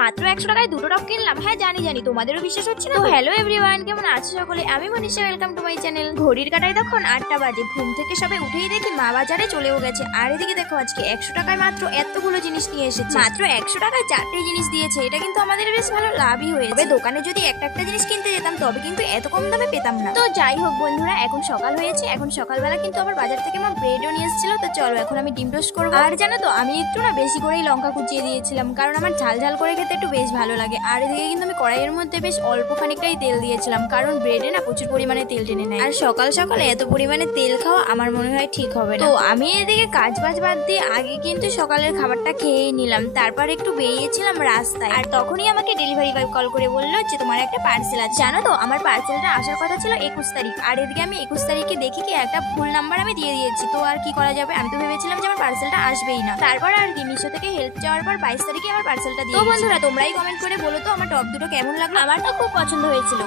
মাত্র 100 টাকায় দুটো টপ কিনলাম। হ্যাঁ জানি তোমাদেরও বিশ্বাস হচ্ছে না। তো হ্যালো এভরিওয়ান, কেমন আছো সকলে? আমি Manisha, welcome to my channel. ঘড়ির কাটায় তখন 8টা বাজে। ঘুম থেকে সবাই উঠেই দেখি মা বাজারে চলেও গেছে। আর এদিকে দেখো আজকে 100 টাকায় মাত্র এতগুলো জিনিস নিয়ে এসেছে। মাত্র 100 টাকায় 4টে জিনিস দিয়েছে। এটা কিন্তু আমাদের বেশ ভালো লাভই হয়েছে। তবে দোকানে যদি একটা জিনিস কিনতে যেতাম তবে কিন্তু এত কম দামে পেতাম না। তো যাই হোক বন্ধুরা, এখন সকাল হয়েছে। এখন সকালবেলা কিন্তু আবার বাজার থেকে মা ব্রেডও নিয়ে এসেছিল। তো চলো এখন আমি ডিম টোস্ট করবো। আর জানো তো আমি একটু না বেশি করেই লঙ্কা কুচিয়ে দিয়েছিলাম, কারণ আমার ঝাল ঝাল করে খেতে একটু বেশ ভালো লাগে। আর এদিকে কিন্তু আমি কড়াইয়ের মধ্যে বেশ অল্প খানিকটাই তেল দিয়েছিলাম, কারণ ব্রেডে না প্রচুর পরিমাণে তেল টেনে নেয়। আর সকাল সকালে এত পরিমাণে তেল খাওয়া আমার মনে হয় ঠিক হবে না। তো আমি এদিকে কাজ বাজ বাদ দিয়ে আগে কিন্তু সকালের খাবারটা খেয়েই নিলাম। তারপর একটু বেরিয়েছিলাম রাস্তায়। আর তখনই আমাকে ডেলিভারি বয় কল করে বললো যে তোমার একটা পার্সেল আছে। জানো তো আমার পার্সেলটা আসার কথা ছিল 21 তারিখ। আর এদিকে আমি 21 তারিখে দেখি কি একটা ভুল নাম্বার আমি দিয়ে দিয়েছি। তো আর কি করা যাবে, আমি তো ভেবেছিলাম যে আমার পার্সেলটা আসবেই না। তারপর আর কি মিশো থেকে হেল্প চাওয়ার পর 22 তারিখে আমার পার্সেলটা দিয়ে। তো বন্ধুরা তোমরাই কমেন্ট করে বলো তো আমার টপ দুটো কেমন লাগলো। আমার তো খুব পছন্দ হয়েছিল।